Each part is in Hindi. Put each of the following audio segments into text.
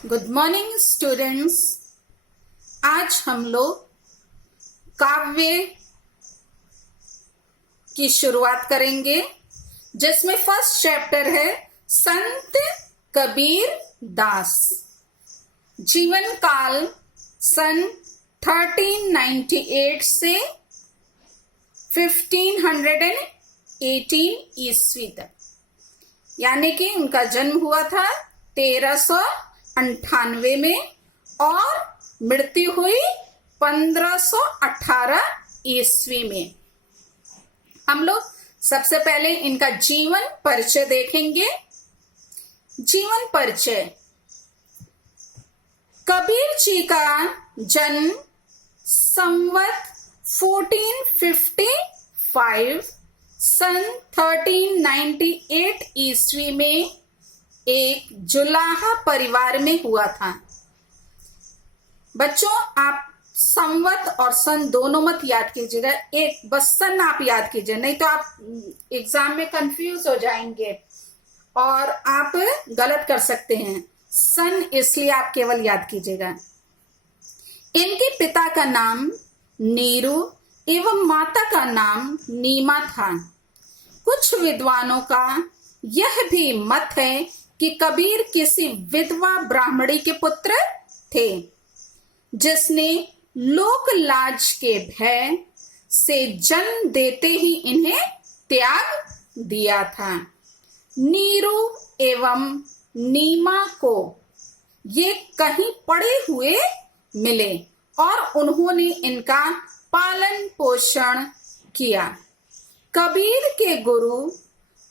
Good morning students. आज हम लोग काव्य की शुरुआत करेंगे जिसमें फर्स्ट चैप्टर है संत कबीर दास। जीवन काल सन 1398 से 1518 ईस्वी तक, यानी कि उनका जन्म हुआ था 1398 में और मृत्यु हुई 1518 ईस्वी में। हम लोग सबसे पहले इनका जीवन परिचय देखेंगे। जीवन परिचय। कबीर जी का जन्म संवत 1455 सन 1398 ईस्वी में एक जुलाहा परिवार में हुआ था। बच्चों, आप संवत और सन दोनों मत याद कीजिएगा, एक बस सन आप याद कीजिए, नहीं तो आप एग्जाम में कंफ्यूज हो जाएंगे और आप गलत कर सकते हैं। सन इसलिए आप केवल याद कीजिएगा। इनके पिता का नाम नीरू एवं माता का नाम नीमा था। कुछ विद्वानों का यह भी मत है कि कबीर किसी विधवा ब्राह्मणी के पुत्र थे जिसने लोक लाज के भय से जन्म देते ही इन्हें त्याग दिया था। नीरू एवं नीमा को ये कहीं पड़े हुए मिले और उन्होंने इनका पालन पोषण किया। कबीर के गुरु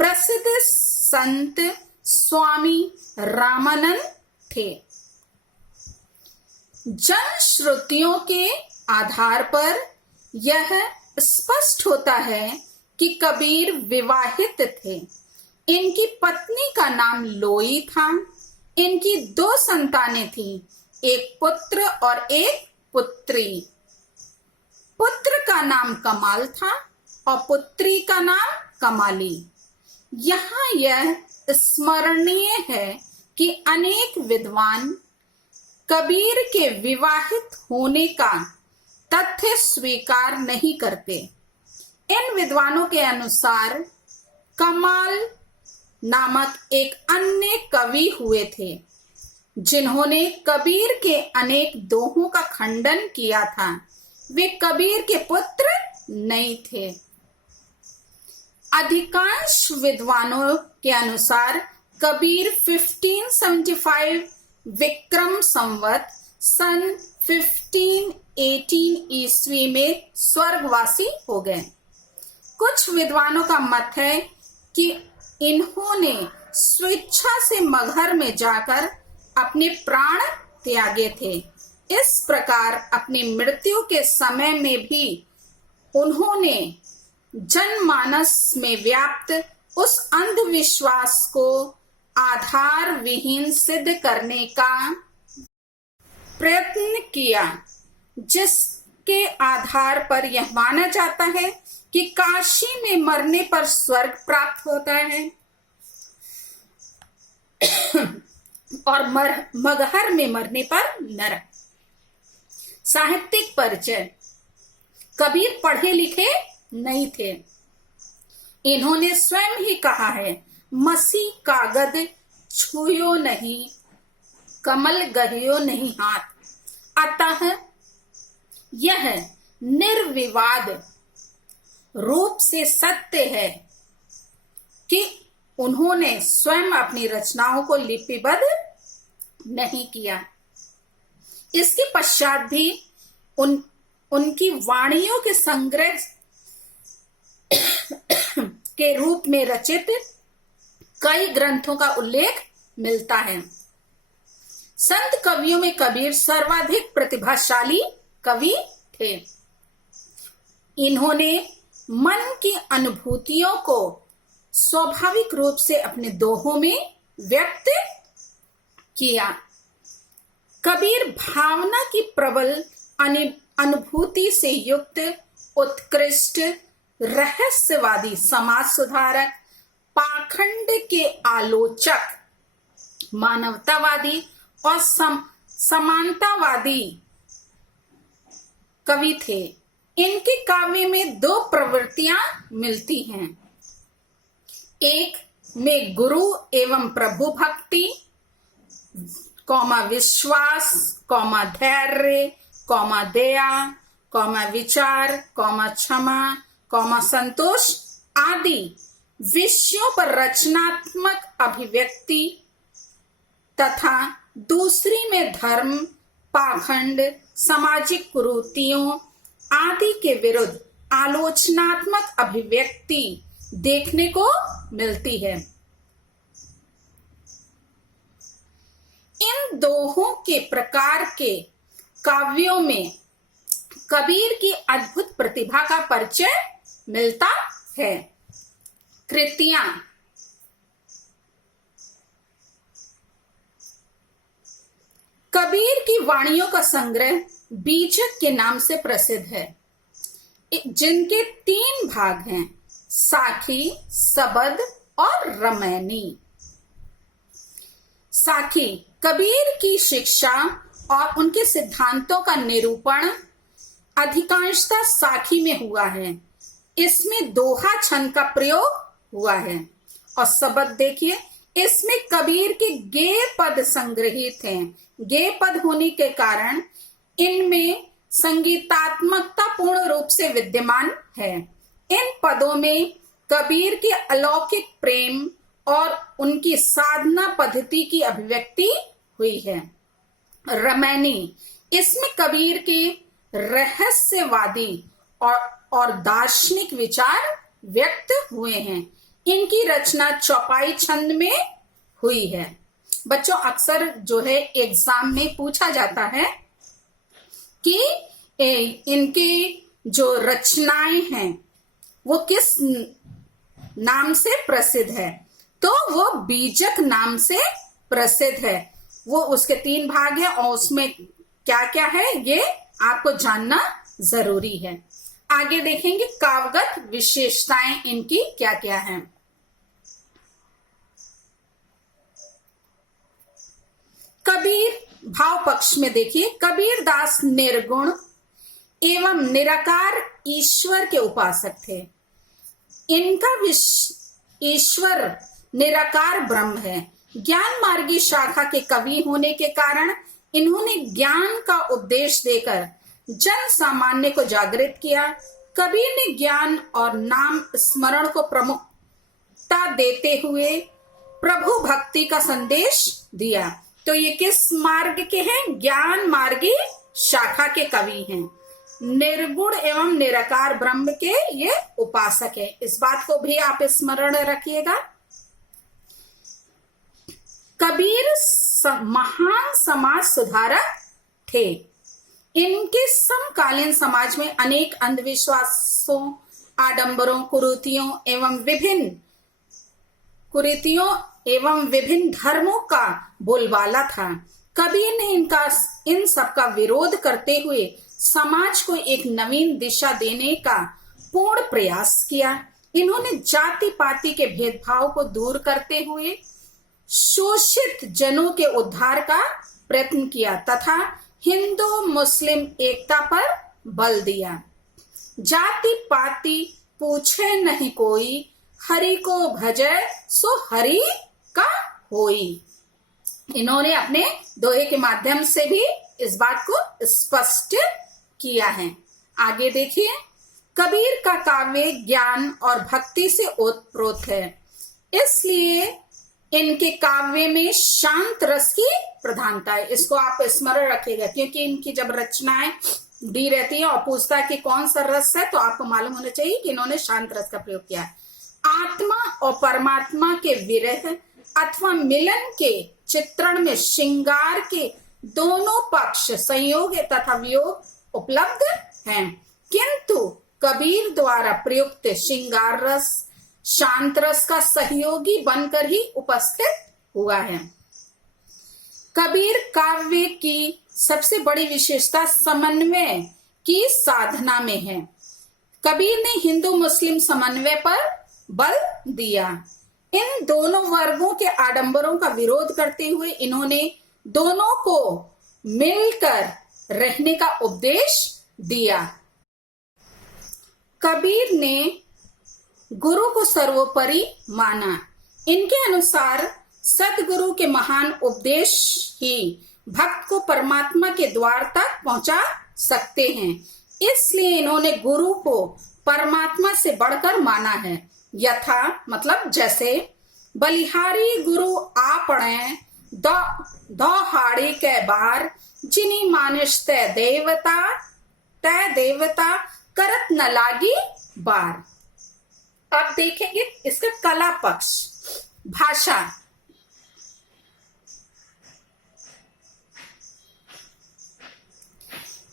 प्रसिद्ध संत स्वामी रामानंद थे। जनश्रुतियों के आधार पर यह स्पष्ट होता है कि कबीर विवाहित थे। इनकी पत्नी का नाम लोई था। इनकी 2 संतानें थीं, एक पुत्र और एक पुत्री। पुत्र का नाम कमाल था और पुत्री का नाम कमाली। यहाँ यह स्मरणीय है कि अनेक विद्वान कबीर के विवाहित होने का तथ्य स्वीकार नहीं करते। इन विद्वानों के अनुसार कमाल नामक एक अन्य कवि हुए थे जिन्होंने कबीर के अनेक दोहों का खंडन किया था। वे कबीर के पुत्र नहीं थे। अधिकांश विद्वानों के अनुसार कबीर 1575 विक्रम संवत सन 1518 ईस्वी में स्वर्गवासी हो गए। कुछ विद्वानों का मत है कि इन्होंने स्वेच्छा से मगहर में जाकर अपने प्राण त्यागे थे। इस प्रकार अपनी मृत्यु के समय में भी उन्होंने जनमानस में व्याप्त उस अंधविश्वास को आधार विहीन सिद्ध करने का प्रयत्न किया जिसके आधार पर यह माना जाता है कि काशी में मरने पर स्वर्ग प्राप्त होता है और मगहर में मरने पर नरक। साहित्यिक परिचय। कबीर पढ़े लिखे नहीं थे। इन्होंने स्वयं ही कहा है, मसी कागद छुयो नहीं, कमल गहियो नहीं हाथ। अतः यह निर्विवाद रूप से सत्य है कि उन्होंने स्वयं अपनी रचनाओं को लिपिबद्ध नहीं किया। इसके पश्चात भी उनकी वाणियों के संग्रह के रूप में रचित कई ग्रंथों का उल्लेख मिलता है। संत कवियों में कबीर सर्वाधिक प्रतिभाशाली कवि थे। इन्होंने मन की अनुभूतियों को स्वाभाविक रूप से अपने दोहों में व्यक्त किया। कबीर भावना की प्रबल अनुभूति से युक्त उत्कृष्ट रहस्यवादी, समाज सुधारक, पाखंड के आलोचक, मानवतावादी और समानतावादी कवि थे। इनके काव्य में दो प्रवृत्तियां मिलती हैं। एक में गुरु एवं प्रभु भक्ति, विश्वास, धैर्य, दया, विचार, क्षमा, संतोष आदि विषयों पर रचनात्मक अभिव्यक्ति तथा दूसरी में धर्म, पाखंड, सामाजिक कुरीतियों आदि के विरुद्ध आलोचनात्मक अभिव्यक्ति देखने को मिलती है। इन दोहों के प्रकार के काव्यों में कबीर की अद्भुत प्रतिभा का परिचय मिलता है। कृतियां कबीर की वाणियों का संग्रह बीजक के नाम से प्रसिद्ध है, जिनके 3 भाग हैं, साखी, सबद और रमैनी। साखी कबीर की शिक्षा और उनके सिद्धांतों का निरूपण अधिकांशतः साखी में हुआ है। इसमें दोहा छंद का प्रयोग हुआ है। और सबद देखिए, इसमें कबीर के गेय पद संग्रहित हैं। गेय पद होने के कारण इनमें संगीतात्मकता पूर्ण रूप से विद्यमान है। इन पदों में कबीर के अलौकिक प्रेम और उनकी साधना पद्धति की अभिव्यक्ति हुई है। रमैनी, इसमें कबीर के रहस्यवादी और दार्शनिक विचार व्यक्त हुए हैं। इनकी रचना चौपाई छंद में हुई है। बच्चों, अक्सर जो है एग्जाम में पूछा जाता है कि इनकी जो रचनाएं हैं वो किस नाम से प्रसिद्ध है, तो वो बीजक नाम से प्रसिद्ध है। वो उसके 3 भाग है और उसमें क्या क्या है ये आपको जानना जरूरी है। आगे देखेंगे काव्यगत विशेषताएं इनकी क्या क्या हैं। कबीर भाव पक्ष में देखिए, कबीर दास निर्गुण एवं निराकार ईश्वर के उपासक थे। इनका ईश्वर निराकार ब्रह्म है। ज्ञान मार्गी शाखा के कवि होने के कारण इन्होंने ज्ञान का उपदेश देकर जन सामान्य को जागृत किया। कबीर ने ज्ञान और नाम स्मरण को प्रमुखता देते हुए प्रभु भक्ति का संदेश दिया। तो ये किस मार्ग के हैं? ज्ञान मार्गी शाखा के कवि हैं। निर्गुण एवं निराकार ब्रह्म के ये उपासक है। इस बात को भी आप स्मरण रखिएगा। कबीर महान समाज सुधारक थे। इनके समकालीन समाज में अनेक अंधविश्वासों, आडंबरों, कुरीतियों एवं विभिन्न धर्मों का बोलबाला था। कबीर ने इन सब का विरोध करते हुए समाज को एक नवीन दिशा देने का पूर्ण प्रयास किया। इन्होंने जाति पाति के भेदभाव को दूर करते हुए शोषित जनों के उद्धार का प्रयत्न किया तथा हिंदू मुस्लिम एकता पर बल दिया। जाति पाति पूछे नहीं कोई, हरि को भजे सो हरि का होई। इन्होंने अपने दोहे के माध्यम से भी इस बात को स्पष्ट किया है। आगे देखिए, कबीर का काव्य ज्ञान और भक्ति से ओतप्रोत है, इसलिए इनके काव्य में शांत रस की प्रधानता है। इसको आप स्मरण रखिएगा, क्योंकि इनकी जब रचनाएं दी रहती है और पूछता है कि कौन सा रस है, तो आपको मालूम होना चाहिए कि इन्होंने शांत रस का प्रयोग किया है। आत्मा और परमात्मा के विरह अथवा मिलन के चित्रण में श्रृंगार के दोनों पक्ष, संयोग तथा वियोग उपलब्ध हैं, किंतु कबीर द्वारा प्रयुक्त श्रृंगार रस शांत रस का सहयोगी बनकर ही उपस्थित हुआ है। कबीर काव्य की सबसे बड़ी विशेषता समन्वय की साधना में है। कबीर ने हिंदू मुस्लिम समन्वय पर बल दिया। इन दोनों वर्गों के आडंबरों का विरोध करते हुए इन्होंने दोनों को मिलकर रहने का उपदेश दिया। कबीर ने गुरु को सर्वोपरि माना। इनके अनुसार सदगुरु के महान उपदेश ही भक्त को परमात्मा के द्वार तक पहुंचा सकते हैं। इसलिए इन्होंने गुरु को परमात्मा से बढ़कर माना है। यथा मतलब जैसे बलिहारी गुरु आपणे दौहाड़ी के बार, जिनी मानुष तय देवता करत न लागी बार। अब देखेंगे इसका कला पक्ष। भाषा,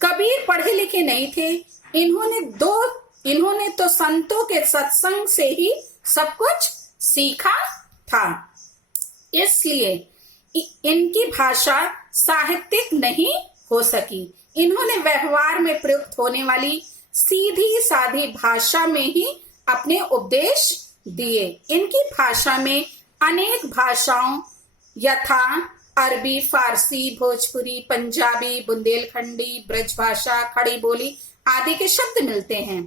कबीर पढ़े लिखे नहीं थे। इन्होंने तो संतों के सत्संग से ही सब कुछ सीखा था। इसलिए इनकी भाषा साहित्यिक नहीं हो सकी। इन्होंने व्यवहार में प्रयुक्त होने वाली सीधी सादी भाषा में ही अपने उपदेश दिए। इनकी भाषा में अनेक भाषाओं यथा अरबी, फारसी, भोजपुरी, पंजाबी, बुंदेलखंडी, ब्रज भाषा, खड़ी बोली आदि के शब्द मिलते हैं।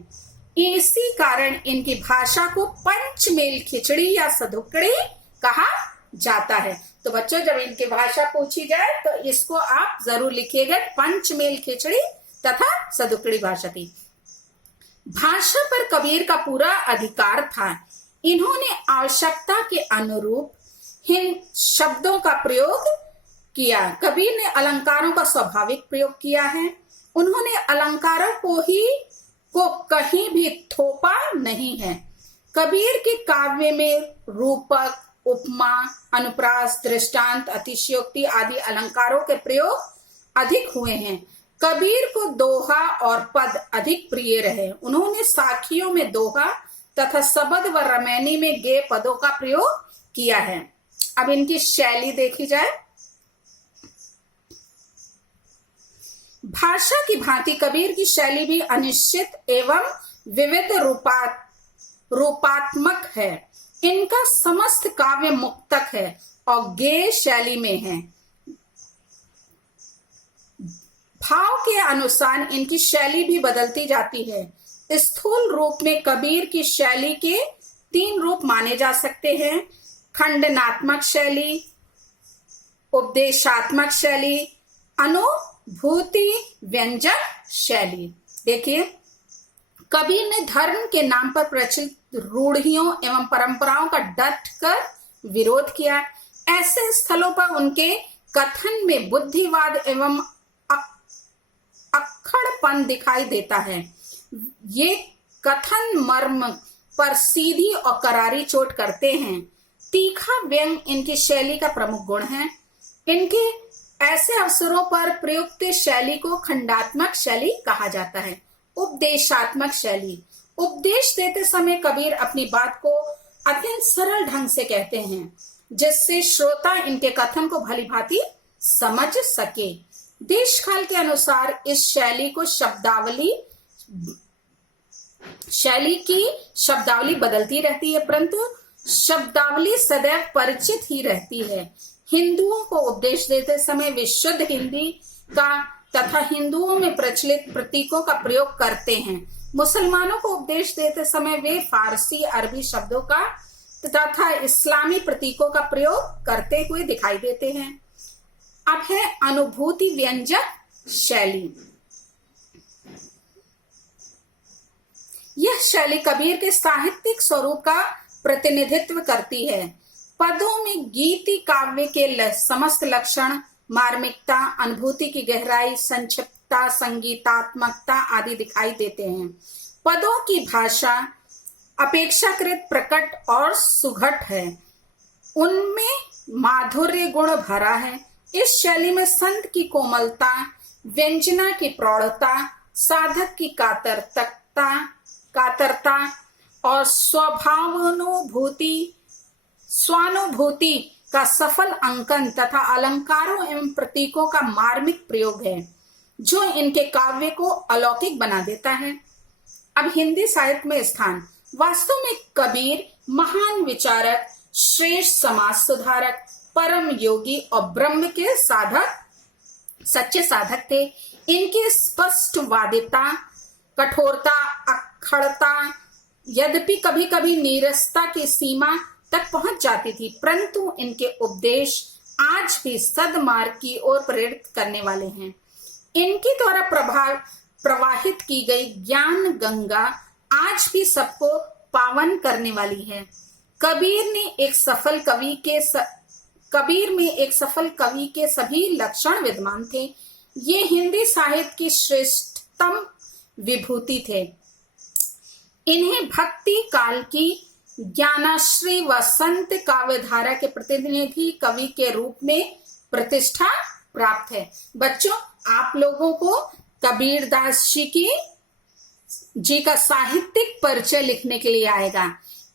इसी कारण इनकी भाषा को पंचमेल खिचड़ी या सदुकड़ी कहा जाता है। तो बच्चों, जब इनकी भाषा पूछी जाए तो इसको आप जरूर लिखिएगा, पंचमेल खिचड़ी तथा सदुकड़ी भाषा थी। भाषा पर कबीर का पूरा अधिकार था। इन्होंने आवश्यकता के अनुरूप हिंद शब्दों का प्रयोग किया। कबीर ने अलंकारों का स्वाभाविक प्रयोग किया है। उन्होंने अलंकारों को कहीं भी थोपा नहीं है। कबीर के काव्य में रूपक, उपमा, अनुप्रास, दृष्टांत, अतिशयोक्ति आदि अलंकारों के प्रयोग अधिक हुए हैं। कबीर को दोहा और पद अधिक प्रिय रहे। उन्होंने साखियों में दोहा तथा सबद व रमैनी में गेय पदों का प्रयोग किया है। अब इनकी शैली देखी जाए। भाषा की भांति कबीर की शैली भी अनिश्चित एवं विविध रूपात्मक है। इनका समस्त काव्य मुक्तक है और गेय शैली में है। भाव के अनुसार इनकी शैली भी बदलती जाती है। स्थूल रूप में कबीर की शैली के 3 रूप माने जा सकते हैं: खंडनात्मक शैली, उपदेशात्मक शैली, अनुभूति व्यंजक शैली। देखिए, कबीर ने धर्म के नाम पर प्रचलित रूढ़ियों एवं परंपराओं का डट कर विरोध किया। ऐसे स्थलों पर उनके कथन में बुद्धिवाद एवं अक्खड़पन दिखाई देता है। ये कथन मर्म पर सीधी और करारी चोट करते हैं। तीखा व्यंग इनकी शैली का प्रमुख गुण है। इनके ऐसे अवसरों पर प्रयुक्त शैली को खंडात्मक शैली कहा जाता है। उपदेशात्मक शैली, उपदेश देते समय कबीर अपनी बात को अत्यंत सरल ढंग से कहते हैं, जिससे श्रोता इनके कथन को भलीभांति समझ सके। देश काल के अनुसार इस शैली की शब्दावली बदलती रहती है, परंतु शब्दावली सदैव परिचित ही रहती है। हिंदुओं को उपदेश देते समय वे शुद्ध हिंदी का तथा हिंदुओं में प्रचलित प्रतीकों का प्रयोग करते हैं। मुसलमानों को उपदेश देते समय वे फारसी, अरबी शब्दों का तथा इस्लामी प्रतीकों का प्रयोग करते हुए दिखाई देते हैं। अब है अनुभूति व्यंजक शैली। यह शैली कबीर के साहित्यिक स्वरूप का प्रतिनिधित्व करती है। पदों में गीति काव्य के समस्त लक्षण, मार्मिकता, अनुभूति की गहराई, संक्षिप्तता, संगीतात्मकता आदि दिखाई देते हैं। पदों की भाषा अपेक्षाकृत प्रकट और सुघट है। उनमें माधुर्य गुण भरा है। इस शैली में संत की कोमलता, व्यंजना की प्रौढ़ता, साधक की कातरता और स्वानुभूति का सफल अंकन तथा अलंकारों एवं प्रतीकों का मार्मिक प्रयोग है, जो इनके काव्य को अलौकिक बना देता है। अब हिंदी साहित्य में स्थान। वास्तव में कबीर महान विचारक, श्रेष्ठ समाज सुधारक, परम योगी और ब्रह्म के साधक, सच्चे साधक थे। इनकी स्पष्टवादिता, कठोरता, अखड़ता यद्यपि कभी कभी नीरसता की सीमा तक पहुंच जाती थी, परंतु इनके उपदेश आज भी सद्मार्ग की ओर प्रेरित करने वाले हैं। इनके द्वारा प्रवाहित की गई ज्ञान गंगा आज भी सबको पावन करने वाली है। कबीर में एक सफल कवि के सभी लक्षण विद्यमान थे। ये हिंदी साहित्य की श्रेष्ठतम विभूति थे। इन्हें भक्ति काल की ज्ञानाश्री व संत काव्यधारा के प्रतिनिधि कवि के रूप में प्रतिष्ठा प्राप्त है। बच्चों, आप लोगों को कबीरदास जी का साहित्यिक परिचय लिखने के लिए आएगा।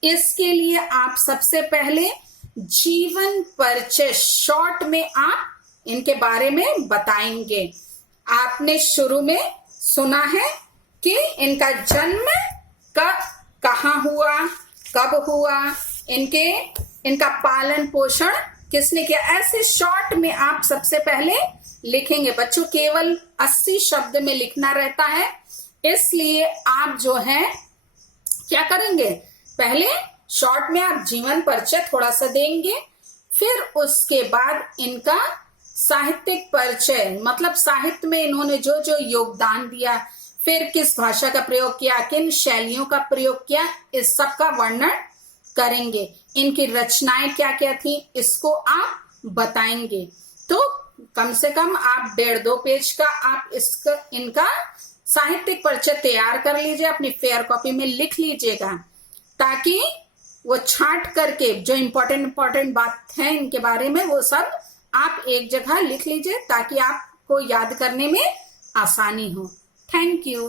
इसके लिए आप सबसे पहले जीवन परिचय शॉर्ट में आप इनके बारे में बताएंगे। आपने शुरू में सुना है कि इनका जन्म कहाँ हुआ, कब हुआ, इनका पालन पोषण किसने किया, ऐसे शॉर्ट में आप सबसे पहले लिखेंगे। बच्चों, केवल 80 शब्द में लिखना रहता है, इसलिए आप जो है क्या करेंगे, पहले शॉर्ट में आप जीवन परिचय थोड़ा सा देंगे, फिर उसके बाद इनका साहित्यिक परिचय, मतलब साहित्य में इन्होंने जो जो योगदान दिया, फिर किस भाषा का प्रयोग किया, किन शैलियों का प्रयोग किया, इस सब का वर्णन करेंगे। इनकी रचनाएं क्या क्या थी, इसको आप बताएंगे। तो कम से कम आप 1.5-2 पेज का आप इनका साहित्यिक परिचय तैयार कर लीजिए, अपनी फेयर कॉपी में लिख लीजिएगा, ताकि वो छांट करके जो इम्पोर्टेंट बात है इनके बारे में वो सब आप एक जगह लिख लीजिए, ताकि आपको याद करने में आसानी हो। Thank you.